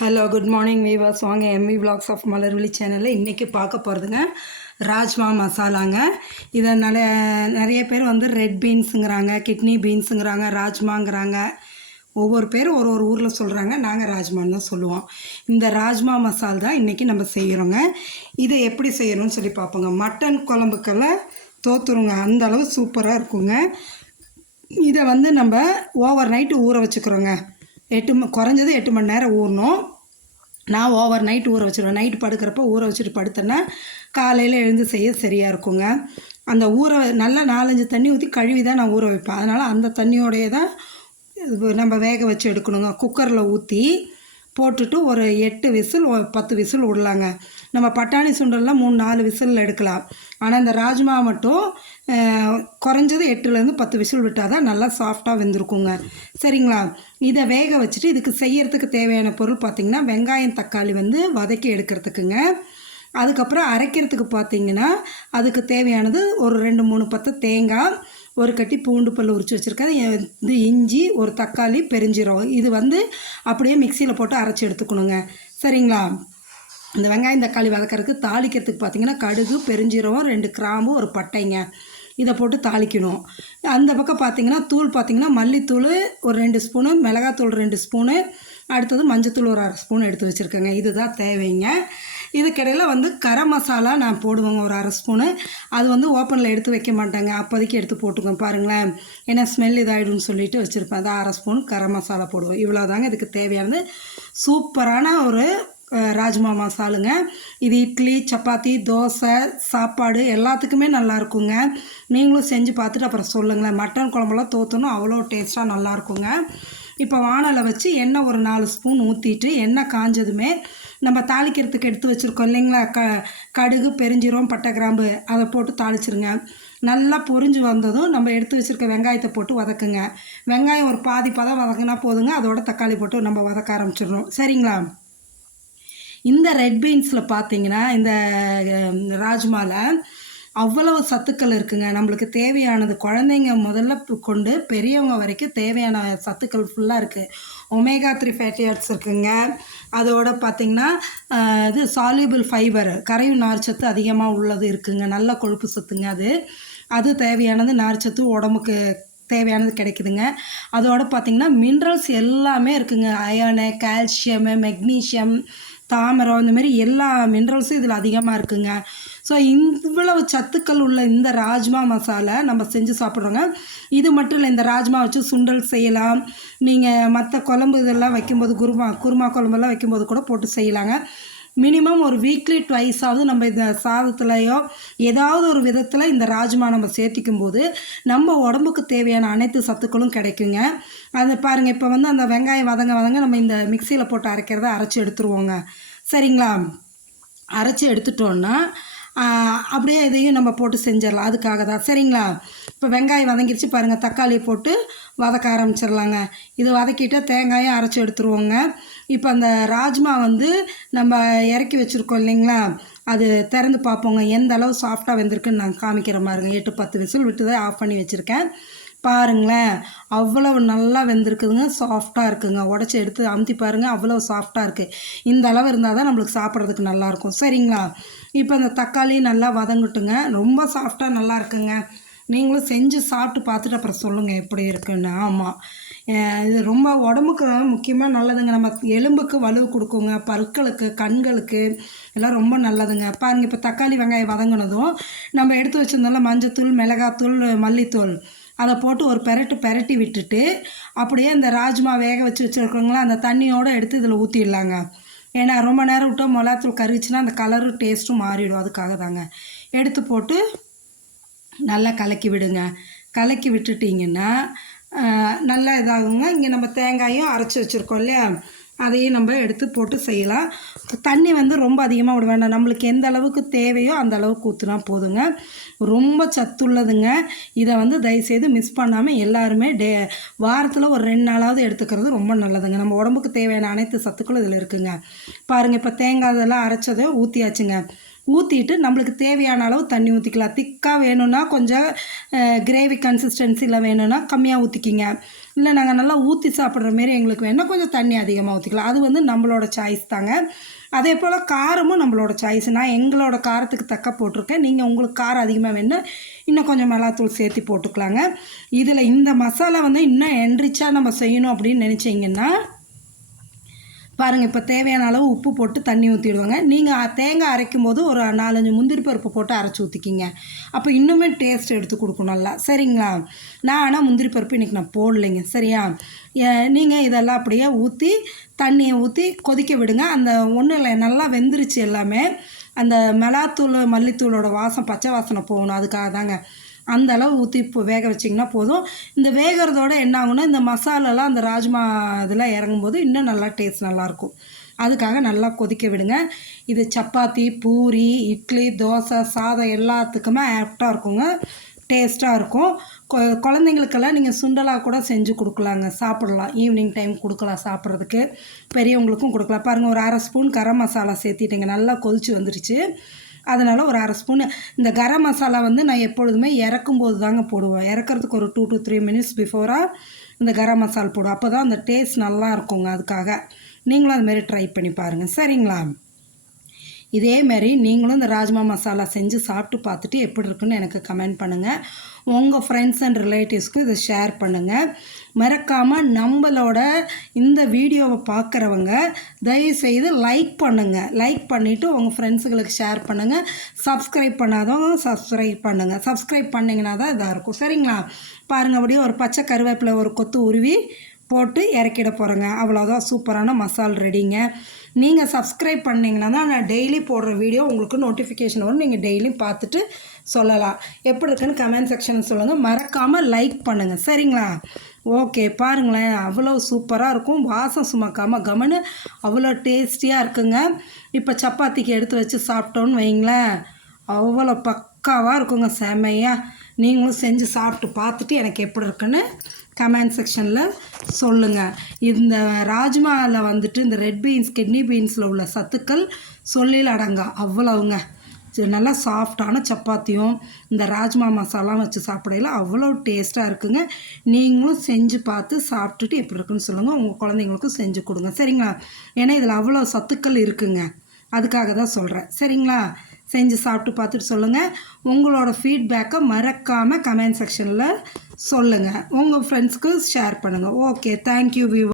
Hello good morning viewers. வாங்க MV vlogs of Malarvizhi சேனலில் இன்றைக்கி பார்க்க போகிறதுங்க ராஜ்மா மசாலாங்க. இதை நிறைய பேர் வந்து ரெட் பீன்ஸுங்கிறாங்க, கிட்னி பீன்ஸுங்கிறாங்க, ராஜ்மாங்கிறாங்க. ஒவ்வொரு பேரும் ஒரு ஒரு ஊரில் சொல்கிறாங்க. நாங்கள் ராஜ்மான்னு தான் சொல்லுவோம். இந்த ராஜ்மா மசால் தான் இன்றைக்கி நம்ம செய்கிறோங்க. இதை எப்படி செய்யணும்னு சொல்லி பார்ப்போங்க. மட்டன் குழம்புக்கெல்லாம் தோற்றுருங்க, அந்த அளவு சூப்பராக இருக்குங்க. இதை வந்து நம்ம ஓவர் நைட்டு ஊற வச்சுக்கிறோங்க. குறைஞ்சது 8 மணி நேரம் ஊறணும். நான் ஓவர் நைட் ஊற வச்சுருவேன். நைட்டு படுக்கிறப்ப ஊற வச்சுட்டு படுத்தேன்னா காலையில் எழுந்து செய்ய சரியாக இருக்குங்க. அந்த நல்லா 4-5 தண்ணி ஊற்றி கழுவி தான் நான் ஊற வைப்பேன். அதனால் அந்த தண்ணியோடையே தான் நம்ம வேக வச்சு எடுக்கணுங்க. குக்கரில் ஊற்றி போட்டுட்டு ஒரு 8 விசில் 10 விசில் விடலாங்க. நம்ம பட்டாணி சுண்டல்லாம் 3-4 விசில் எடுக்கலாம். ஆனால் இந்த ராஜ்மா மட்டும் குறைஞ்சது 8லேருந்து 10 விசில் விட்டால் தான் நல்லா சாஃப்டாக வெந்திருக்குங்க. சரிங்களா? இதை வேக வச்சுட்டு இதுக்கு செய்யறதுக்கு தேவையான பொருள் பார்த்திங்கன்னா வெங்காயம் தக்காளி வந்து வதக்கி எடுக்கிறதுக்குங்க. அதுக்கப்புறம் அரைக்கிறதுக்கு பார்த்திங்கன்னா அதுக்கு தேவையானது ஒரு 2-3 பத்து தேங்காய், ஒரு கட்டி பூண்டு பல் உரித்து வச்சுருக்கேன். இது இஞ்சி, ஒரு தக்காளி, பெருஞ்சீரகம். இது வந்து அப்படியே மிக்சியில் போட்டு அரைச்சி எடுத்துக்கணுங்க. சரிங்களா? இந்த வெங்காயம் தக்காளி வதக்கிறதுக்கு தாளிக்கிறதுக்கு பார்த்திங்கன்னா கடுகு, பெருஞ்சீரகம், 2 கிராம்பு, ஒரு பட்டைங்க, இதை போட்டு தாளிக்கணும். அந்த பக்கம் பார்த்திங்கன்னா தூள் பார்த்திங்கன்னா மல்லித்தூள் ஒரு 2 ஸ்பூனு, மிளகாத்தூள் 2 ஸ்பூனு, அடுத்தது மஞ்சத்தூள் ஒரு 1/2 ஸ்பூன் எடுத்து வச்சுருக்கேங்க. இதுதான் தேவைங்க. இதுக்கிடையில் வந்து கரம் மசாலா நான் போடுவேங்க ஒரு 1/2 ஸ்பூனு. அது வந்து ஓப்பனில் எடுத்து வைக்க மாட்டேங்க, அப்போதைக்கு எடுத்து போட்டுக்கோங்க பாருங்களேன். ஏன்னா ஸ்மெல் இதாகிடும்னு சொல்லிட்டு வச்சுருப்பேன். அது 1/2 ஸ்பூன் கரம் மசாலா போடுவேன். இவ்வளோ தாங்க இதுக்கு தேவையானது. சூப்பரான ஒரு ராஜ்மா மசாலுங்க. இது இட்லி, சப்பாத்தி, தோசை, சாப்பாடு எல்லாத்துக்குமே நல்லாயிருக்குங்க. நீங்களும் செஞ்சு பார்த்துட்டு அப்புறம் சொல்லுங்களேன். மட்டன் குழம்புலாம் தோற்றணும், அவ்வளோ டேஸ்ட்டாக நல்லாயிருக்குங்க. இப்போ வானலை வச்சு எண்ணெய் ஒரு 4 ஸ்பூன் ஊற்றிட்டு எண்ணெய் காஞ்சதுமே நம்ம தாளிக்கிறதுக்கு எடுத்து வச்சுருக்கோம் இல்லைங்களா, கடுகு, பெருஞ்சீரகம், பட்டை, கிராம்பு, அதை போட்டு தாளிச்சிருங்க. நல்லா பொரிஞ்சு வந்ததும் நம்ம எடுத்து வச்சுருக்க வெங்காயத்தை போட்டு வதக்குங்க. வெங்காயம் ஒரு பாதி பதம் வதக்குனா போதுங்க. அதோட தக்காளி போட்டு நம்ம வதக்க ஆரம்பிச்சிடணும். சரிங்களா? இந்த ரெட் பீன்ஸில் பார்த்தீங்கன்னா இந்த ராஜ்மாவில் அவ்வளவு சத்துக்கள் இருக்குங்க. நம்மளுக்கு தேவையானது குழந்தைங்க முதல்ல கொண்டு பெரியவங்க வரைக்கும் தேவையான சத்துக்கள் ஃபுல்லாக இருக்குது. ஒமேகா 3 ஃபேட்டி ஆசிட்ஸ் இருக்குங்க. அதோட பார்த்திங்கன்னா இது சால்யூபிள் ஃபைபர், கரையும் நார்ச்சத்து அதிகமாக உள்ளது இருக்குங்க. நல்ல கொழுப்பு சத்துங்க. அது தேவையானது நார்ச்சத்து உடம்புக்கு தேவையானது கிடைக்குதுங்க. அதோட பார்த்திங்கன்னா மினரல்ஸ் எல்லாமே இருக்குங்க. அயனு, கால்சியமு, மெக்னீஷியம், தாமிரம், இந்த மாதிரி எல்லா மினரல்ஸும் இதில் அதிகமாக இருக்குங்க. ஸோ இவ்வளவு சத்துக்கள் உள்ள இந்த ராஜ்மா மசாலா நம்ம செஞ்சு சாப்பிட்றோங்க. இது மட்டும் இல்லை, இந்த ராஜ்மா வச்சு சுண்டல் செய்யலாம். நீங்கள் மற்ற குழம்பு இதெல்லாம் வைக்கும்போது குருமா குழம்பெல்லாம் வைக்கும்போது கூட போட்டு செய்யலாங்க. மினிமம் ஒரு வீக்லி ட்வைஸாவது நம்ம இந்த சாதத்துலையோ ஏதாவது ஒரு விதத்தில் இந்த ராஜ்மா நம்ம சேர்த்திக்கும் போது நம்ம உடம்புக்கு தேவையான அனைத்து சத்துக்களும் கிடைக்குங்க. அது பாருங்கள், இப்போ வந்து அந்த வெங்காயம் வதங்க நம்ம இந்த மிக்சியில் போட்டு அரைக்கிறத அரைச்சி எடுத்துருவோங்க. சரிங்களா? அரைச்சி எடுத்துட்டோன்னா அப்படியே இதையும் நம்ம போட்டு செஞ்சிடலாம். அதுக்காக தான். சரிங்களா? இப்போ வெங்காயம் வதங்கிடுச்சு பாருங்கள், தக்காளியை போட்டு வதக்க ஆரம்பிச்சிடலாங்க. இது வதக்கிட்டு தேங்காயும் அரைச்சி எடுத்துருவோங்க. இப்போ அந்த ராஜ்மா வந்து நம்ம இறக்கி வச்சுருக்கோம் இல்லைங்களா, அது திறந்து பார்ப்போங்க எந்த அளவு சாஃப்டாக வெந்திருக்குன்னு நான் காமிக்கிற மாதிரிங்க. 8-10 விசில் விட்டு தான் ஆஃப் பண்ணி வச்சுருக்கேன். பாருங்களேன், அவ்வளவு நல்லா வெந்திருக்குதுங்க. சாஃப்டாக இருக்குங்க. உடச்சி எடுத்து அமுத்தி பாருங்கள், அவ்வளோ சாஃப்டாக இருக்குது. இந்த அளவு இருந்தால் தான் நம்மளுக்கு சாப்பிட்றதுக்கு நல்லாயிருக்கும். சரிங்களா? இப்போ இந்த தக்காளி நல்லா வதங்கட்டுங்க. ரொம்ப சாஃப்டாக நல்லா இருக்குங்க. நீங்களும் செஞ்சு சாப்பிட்டு பார்த்துட்டு அப்புறம் சொல்லுங்கள் எப்படி இருக்குன்னு. ஆமாம், இது ரொம்ப உடம்புக்கு முக்கியமாக நல்லதுங்க. நம்ம எலும்புக்கு வலுவு கொடுக்குங்க, பற்களுக்கு, கண்களுக்கு எல்லாம் ரொம்ப நல்லதுங்க. பாருங்கள், இப்போ தக்காளி வெங்காயம் வதங்கினதும் நம்ம எடுத்து வச்சுருந்தோம்ல மஞ்சத்தூள், மிளகாத்தூள், மல்லித்தூள், அதை போட்டு ஒரு பெரட்டி விட்டுட்டு அப்படியே இந்த ராஜ்மா வேக வச்சுருக்கோங்களா, அந்த தண்ணியோடு எடுத்து இதில் ஊற்றிடலாங்க. ஏன்னா ரொம்ப நேரம் விட்டால் மிளகாத்தூள் கறிச்சுன்னா அந்த கலரும் டேஸ்ட்டும் மாறிடும். அதுக்காக தாங்க. எடுத்து போட்டு நல்லா கலக்கி விடுங்க. கலக்கி விட்டுட்டிங்கன்னா நல்லா இதாகுங்க. இங்கே நம்ம தேங்காயும் அரைச்சி வச்சுருக்கோம் இல்லையா, அதையும் நம்ம எடுத்து போட்டு செய்யலாம். தண்ணி வந்து ரொம்ப அதிகமாக விட வேண்டாம். நம்மளுக்கு எந்த அளவுக்கு தேவையோ அந்த அளவுக்கு ஊற்றினா போதுங்க. ரொம்ப சத்துள்ளதுங்க. இதை வந்து தயவுசெய்து மிஸ் பண்ணாமல் எல்லாருமே வாரத்தில் ஒரு 2 நாளாவது எடுத்துக்கிறது ரொம்ப நல்லதுங்க. நம்ம உடம்புக்கு தேவையான அனைத்து சத்துக்களும் இதில் இருக்குங்க. பாருங்கள், இப்போ தேங்காய் இதெல்லாம் அரைச்சதை ஊற்றியாச்சுங்க. ஊற்றிட்டு நம்மளுக்கு தேவையான அளவு தண்ணி ஊற்றிக்கலாம். திக்காக வேணும்னா கொஞ்சம் கிரேவி கன்சிஸ்டன்சியில் வேணும்னா கம்மியாக ஊற்றிக்கிங்க. இல்லை நாங்கள் நல்லா ஊற்றி சாப்பிட்ற மாரி எங்களுக்கு வேணும்னா கொஞ்சம் தண்ணி அதிகமாக ஊற்றிக்கலாம். அது வந்து நம்மளோட சாய்ஸ் தாங்க. அதே போல் காரமும் நம்மளோட சாய்ஸ். நான் எங்களோட காரத்துக்கு தக்க போட்டிருக்கேன். நீங்கள் உங்களுக்கு காரம் அதிகமாக வேணும்னா இன்னும் கொஞ்சம் மிளகாத்தூள் சேர்த்து போட்டுக்கலாங்க. இதில் இந்த மசாலா வந்து இன்னும் என்ரிச்சாக நம்ம செய்யணும் அப்படின்னு நினச்சிங்கன்னா பாருங்கள், இப்போ தேவையான அளவு உப்பு போட்டு தண்ணி ஊற்றிடுவாங்க. நீங்கள் தேங்காய் அரைக்கும் போது ஒரு 4-5 முந்திரி பருப்பு போட்டு அரைச்சி ஊற்றிக்கிங்க. அப்போ இன்னுமே டேஸ்ட் எடுத்து கொடுக்கும் நல்லா. சரிங்களா? நான் ஆனால் முந்திரி பருப்பு இன்றைக்கி நான் போடலைங்க. சரியா? நீங்கள் இதெல்லாம் அப்படியே ஊற்றி தண்ணியை ஊற்றி கொதிக்க விடுங்க. அந்த ஒன்றும் இல்லை, நல்லா வெந்துருச்சு எல்லாமே. அந்த மிளகாத்தூள் மல்லித்தூளோட வாசம் பச்சை வாசனை போகணும். அதுக்காக தாங்க. அந்த அளவு ஊற்றி இப்போ வேக வச்சிங்கன்னா போதும். இந்த வேகிறதோட என்ன ஆகுன்னா இந்த மசாலாலாம் அந்த ராஜ்மா இதெல்லாம் இறங்கும்போது இன்னும் நல்லா டேஸ்ட் நல்லாயிருக்கும். அதுக்காக நல்லா கொதிக்க விடுங்க. இது சப்பாத்தி, பூரி, இட்லி, தோசை, சாதம் எல்லாத்துக்குமே ஆப்டாக இருக்குங்க. டேஸ்ட்டாக இருக்கும். குழந்தைங்களுக்கெல்லாம் நீங்கள் சுண்டலாக கூட செஞ்சு கொடுக்கலாங்க, சாப்பிடலாம். ஈவினிங் டைம் கொடுக்கலாம் சாப்பிட்றதுக்கு. பெரியவங்களுக்கும் கொடுக்கலாம். பாருங்கள், ஒரு 1/2 ஸ்பூன் கரம் மசாலா சேர்த்திட்டேங்க. நல்லா கொதிச்சு வந்துருச்சு. அதனால் ஒரு 1/2 ஸ்பூன் இந்த கரம் மசாலா வந்து நான் எப்பொழுதுமே இறக்கும்போது தாங்க போடுவேன். இறக்கிறதுக்கு ஒரு 2 to 3 minutes பிஃபோராக இந்த கரம் மசாலா போடுவோம். அப்போ தான் அந்த டேஸ்ட் நல்லா இருக்குங்க. அதுக்காக நீங்களும் அதுமாரி ட்ரை பண்ணி பாருங்கள். சரிங்களா? இதேமாரி நீங்களும் இந்த ராஜ்மா மசாலா செஞ்சு சாப்பிட்டு பார்த்துட்டு எப்படி இருக்குன்னு எனக்கு கமெண்ட் பண்ணுங்கள். உங்கள் ஃப்ரெண்ட்ஸ் அண்ட் ரிலேட்டிவ்ஸ்க்கும் இதை ஷேர் பண்ணுங்கள். மறக்காமல் நம்மளோட இந்த வீடியோவை பார்க்குறவங்க தயவுசெய்து லைக் பண்ணுங்கள். லைக் பண்ணிவிட்டு உங்கள் ஃப்ரெண்ட்ஸுங்களுக்கு ஷேர் பண்ணுங்கள். சப்ஸ்கிரைப் பண்ணாதவங்க சப்ஸ்கிரைப் பண்ணுங்கள். சப்ஸ்கிரைப் பண்ணிங்கன்னா தான் இதாக இருக்கும். சரிங்களா? பாருங்கள், அப்படியே ஒரு பச்சை கருவேப்பிலை ஒரு கொத்து உருவி போட்டு இறக்கிட போகிறேங்க. அவ்வளோதான், சூப்பரான மசால் ரெடிங்க. நீங்கள் சப்ஸ்கிரைப் பண்ணிங்கன்னா தான் நான் டெய்லி போடுற வீடியோ உங்களுக்கு நோட்டிஃபிகேஷன் வரும். நீங்கள் டெய்லியும் பார்த்துட்டு சொல்லலாம். எப்படி இருக்குன்னு கமெண்ட் செக்ஷனில் சொல்லுங்கள். மறக்காமல் லைக் பண்ணுங்கள். சரிங்களா? ஓகே, பாருங்களேன், அவ்வளோ சூப்பராக இருக்கும். வாசம் சும்மா கமன்னு அவ்வளோ டேஸ்டியாக இருக்குங்க. இப்போ சப்பாத்திக்கு எடுத்து வச்சு சாப்பிட்டோன்னு வைங்களேன், அவ்வளோ பக்காவாக இருக்குங்க. செமையாக நீங்களும் செஞ்சு சாப்பிட்டு பார்த்துட்டு எனக்கு எப்படி இருக்குன்னு கமெண்ட் செக்ஷனில் சொல்லுங்கள். இந்த ராஜ்மாவில் வந்துட்டு இந்த ரெட் பீன்ஸ், கிட்னி பீன்ஸில் உள்ள சத்துக்கள் சொல்லில் அடங்கா அவ்வளவுங்க. நல்லா சாஃப்டான சப்பாத்தியும் இந்த ராஜ்மா மசாலாம் வச்சு சாப்பிடையில அவ்வளோ டேஸ்ட்டாக இருக்குங்க. நீங்களும் செஞ்சு பார்த்து சாப்பிட்டுட்டு எப்படி இருக்குன்னு சொல்லுங்கள். உங்கள் குழந்தைங்களுக்கும் செஞ்சு கொடுங்க. சரிங்களா? ஏன்னா இதில் அவ்வளோ சத்துக்கள் இருக்குங்க. அதுக்காக தான் சொல்கிறேன். சரிங்களா? செஞ்சு சாப்பிட்டு பார்த்துட்டு சொல்லுங்கள். உங்களோட ஃபீட்பேக்கை மறக்காமல் கமெண்ட் செக்ஷனில் சொல்லுங்கள். உங்கள் ஃப்ரெண்ட்ஸ்க்கு ஷேர் பண்ணுங்கள். Okay, thank you view.